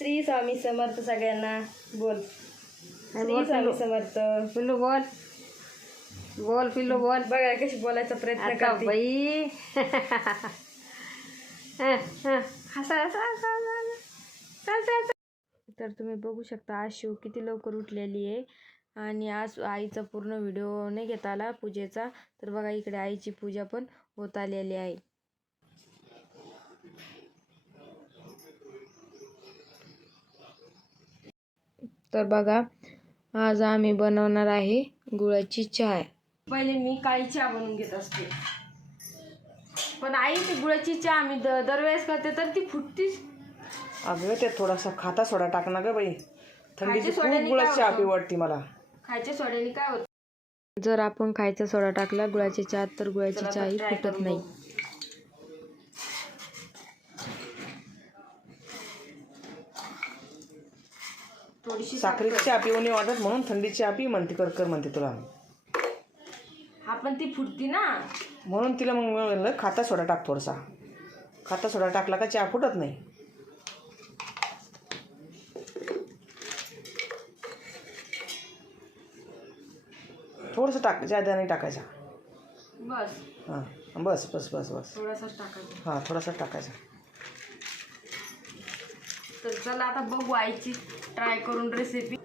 श्री स्वामी समर्थ सगळ्यांना बोल. श्री बोल स्वामी. समर्थ. पिल्लू बोल. बोल पिल्लू बोल. बघा कशी बोलायचा प्रयत्न करते. बाई. हं, हं. हसा, हसा. तर तुम्ही बघू शकता आज शिव किती लवकर उठलेली आहे. आणि आज आईचा पूर्ण व्हिडिओ नाही घेता आला पूजेचा. तर बघा इकडे आईची पूजा पण होत आलेली आहे. तर बघा आज आम्ही बनवणार आहे गुळाची चहा पहिले मी काळी चहा बनवून घेत असते. पण आई ती गुळाची चहा आम्ही द दरवेळेस करते तर ती फुटतीच. अगं ते थोडासा खाता सोडा टाक ना ग बाई. थंडीची सोड्याने खूप गुळाची काय चहा होतं? वाटते मला. खायच्या सोड्याने काय होत? जर आपण खायचा सोडा टाकला गुळाची चहा तर गुळाची चहा ही फुटत नाही. थोडीशी साखरेची चहा पिऊ नाही वाटत म्हणून थंडी चहा पी म्हणते कर कर म्हणते तुला हा पण ती फुटती ना. म्हणून तिला मग म्हणलं खाता सोडा टाक थोडासा. खाता सोडा टाकला का चहा फुटत नाही. थोडंसं टाक जादा नाही टाकायचा. बस. हां बस बस बस बस. थोडासाच टाकायचा. हां थोडासा टाकायचा. तर चला आता बघू आईची. ट्राय करून रेसिपी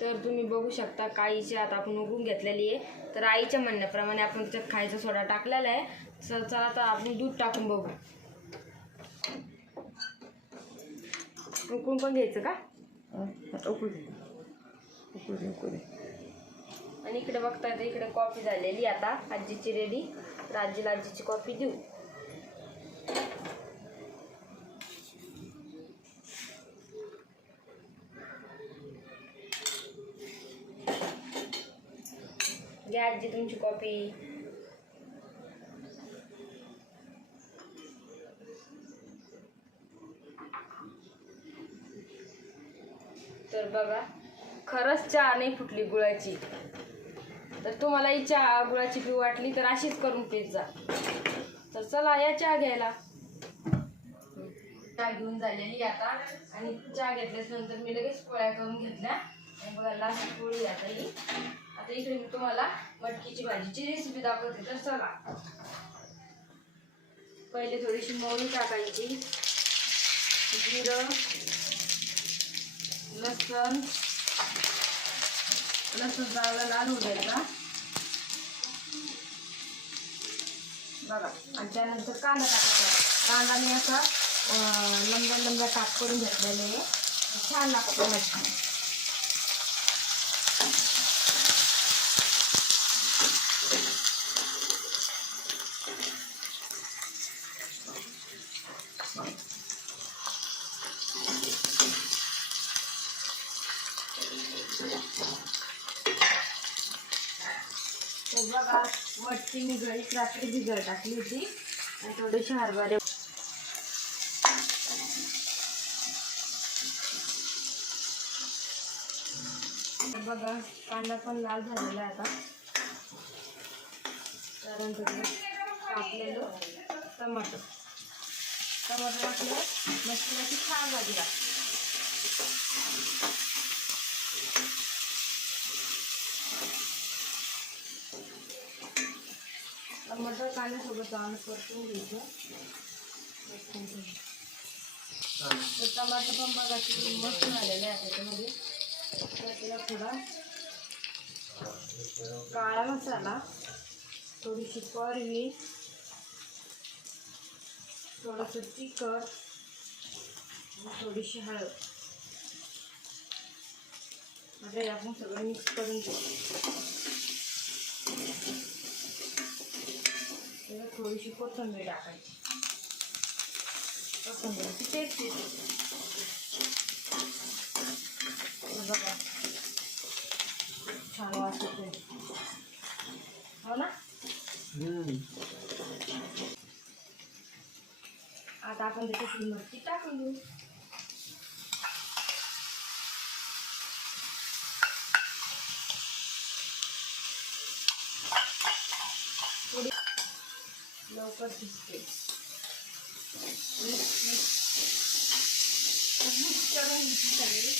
तर तुम्ही बघू शकता काळीची आता आपण उगून घेतलेली आहे. तर आईच्या म्हणण्याप्रमाणे आपण त्याच्यात खायचा सोडा टाकलेला आहे. तर चला आता आपण दूध टाकून बघू. उकळून पण घ्यायचं का? हं, आणि इकडे बघता येतं इकडे कॉफी झालेली आता. आजीची रेडी तर आजीला आजीची कॉफी देऊ. आजी तुमची कॉफी तर बघा खरंच चहा नाही फुटली गुळाची. तर तुम्हाला ही चहा गुळाची पिऊ वाटली तर अशीच करून पीत जा. तर चला या चहा घ्यायला. चहा घेऊन झालेली आता. आणि चहा घेतल्याच नंतर मी लगेच पोळ्या करून घेतल्या. आणि बघा लास्ट पोळी आता ही. आता इकडे मी तुम्हाला मटकीची भाजीची रेसिपी दाखवते तर चला. पहिले थोडीशी मोहरी टाकायची. जिरं लसण. लसूण चांगला लाल होऊ द्यायचा. बघा आणि त्यानंतर कांदा टाकायचा. कांदा मी असा अं, लंब्या लंब्या करून घेतलेले आहे. छान लागतो मटकी तर बघा ती निघळी रात्री भिजत टाकली होती. आणि थोडेसे हरभरे बघा कांदा पण लाल झालेला आहे आता. त्यानंतर कापलेलं टमाटर. टमाटर टाकलं मच्छीला की छान भाजी लागते मटर कांद्यासोबत आम्ही परतून घ्यायचं. टमाटर पण बघा किती मस्त झालेलं आहे त्याच्यामध्ये. तर त्याला थोडा काळा मसाला थोडीशी परवी थोडंसं तिखट थोडीशी हळद. आता आपण सगळं मिक्स करून घेऊ. थोडीशी कोथिंबीर टाकायची. कोथिंबीरची टेस्ट येते. बघा. छान वाटत हो ना? आता आपण त्याच्यात ही मिरची टाकून देऊ थोडी लवकर शिजते मिक्स करून घ्यायची सगळी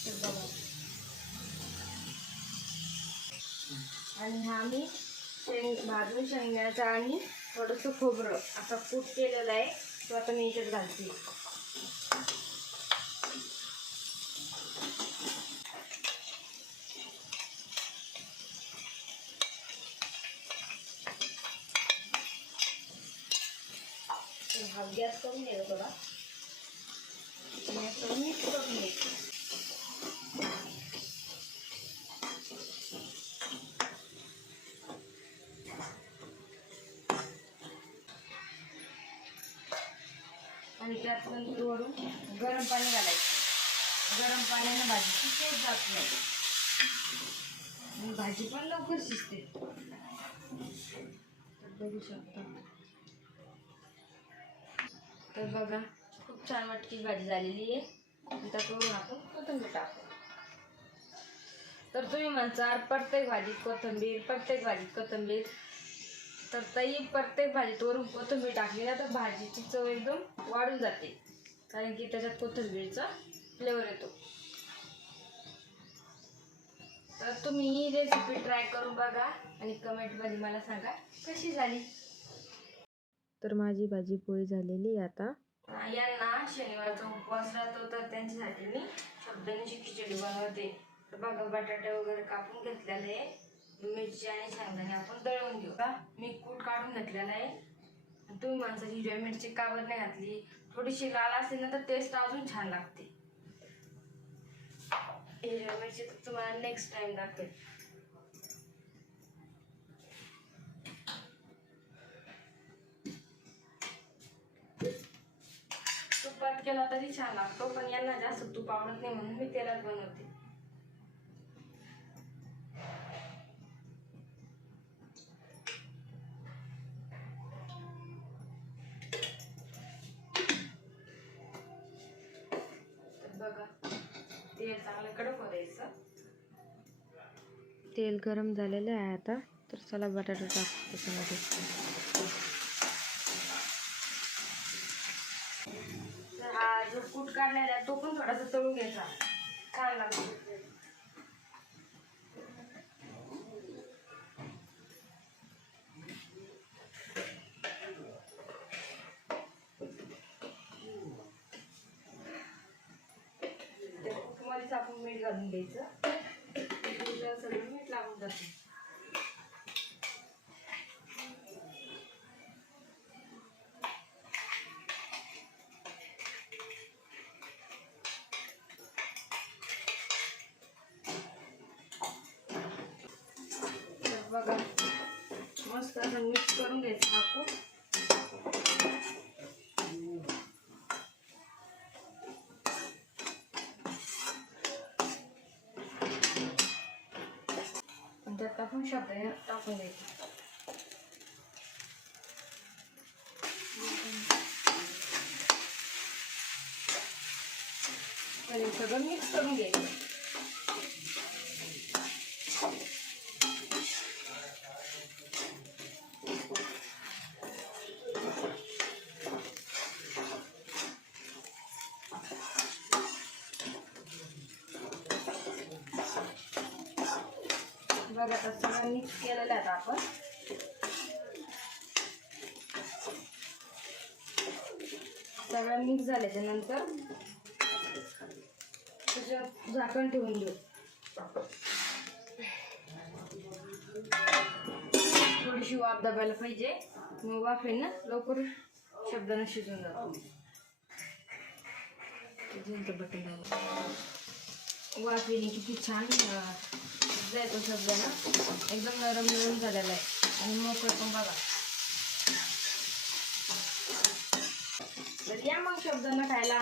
हे बघा. आम्ही शेंग भाजून शेंगण्याचा आणि थोडंसं खोबरं आता कूट केलेलं आहे तो आता मी याच्यात घालते. हा गॅस करून घ्यायचा थोडा गॅस करून मिक्स करून घ्यायचं. आणि त्यात वरून गरम पाणी घालायचं. गरम पाण्यानं भाजी शिजत जात नाही. भाजी पण लवकर शिजते. तर बघू शकता. तर बघा खूप छान मटकी भाजी झालेली आहे. आणि त्यात वरून आपण कोथंबीर टाकू. तर तुम्ही म्हणसाल प्रत्येक भाजीत कोथिंबीर प्रत्येक भाजीत कोथिंबीर. तर ताई प्रत्येक भाजीत वरून कोथिंबीर टाकली ना तर भाजीची चव एकदम वाढून जाते. कारण की त्याच्यात कोथिंबीरचा फ्लेवर येतो. तर तुम्ही ही रेसिपी ट्राय करून बघा आणि कमेंटमध्ये मला सांगा कशी झाली? तर माझी भाजी पोळी झालेली आता. यांना शनिवारचा उपवास राहतो तर त्यांच्यासाठी मी शब्दांची खिचडी बनवते. तर बघा बटाटे वगैरे कापून घेतलेले आहे. मिरची आणि शेंगदाणे आपण दळून घेऊ. का मी कूट काढून घेतलेला आहे. तुम्ही माणसं हिरव्या मिरची कावर नाही घातली? थोडीशी लाल असेल ना तर टेस्ट अजून छान लागते. हिरव्या मिरची तर तुम्हाला नेक्स्ट टाइम दाखवेल तुपात केला तरी छान लागतो पण यांना जास्त तूप आवडत नाही म्हणून मी तेलात बनवते. चांगलं कडक होतायचं तेल गरम झालेलं आहे आता. तर चला बटाटा टाकू त्याच्यामध्ये. हा जो कूट काढलेला आहे तो पण थोडासा तळून घ्यायचा. छान लागतो. मीठ घालून घ्यायचं. सगळं मीठ लागून जातं. तर बघा मस्त असं मिक्स करून घ्यायचं आपण त्यात टाकून शब्द टाकून द्यायचे सगळं मिक्स करून घ्यायचं. बघा आता सगळं मिक्स केलेलं आहे आता आपण. सगळं मिक्स झाल्याच्यानंतर त्याच्यावर झाकण ठेवून देऊ. थोडीशी वाफ दाबायला पाहिजे. मग वाफेनं लवकर शब्दानं शिजून जातो. बटन वाफेने किती छान जायचं जायतो एकदम नरम नरम झालेला आहे. आणि मोकळ पण बघा. तर या मग शब्दांना खायला.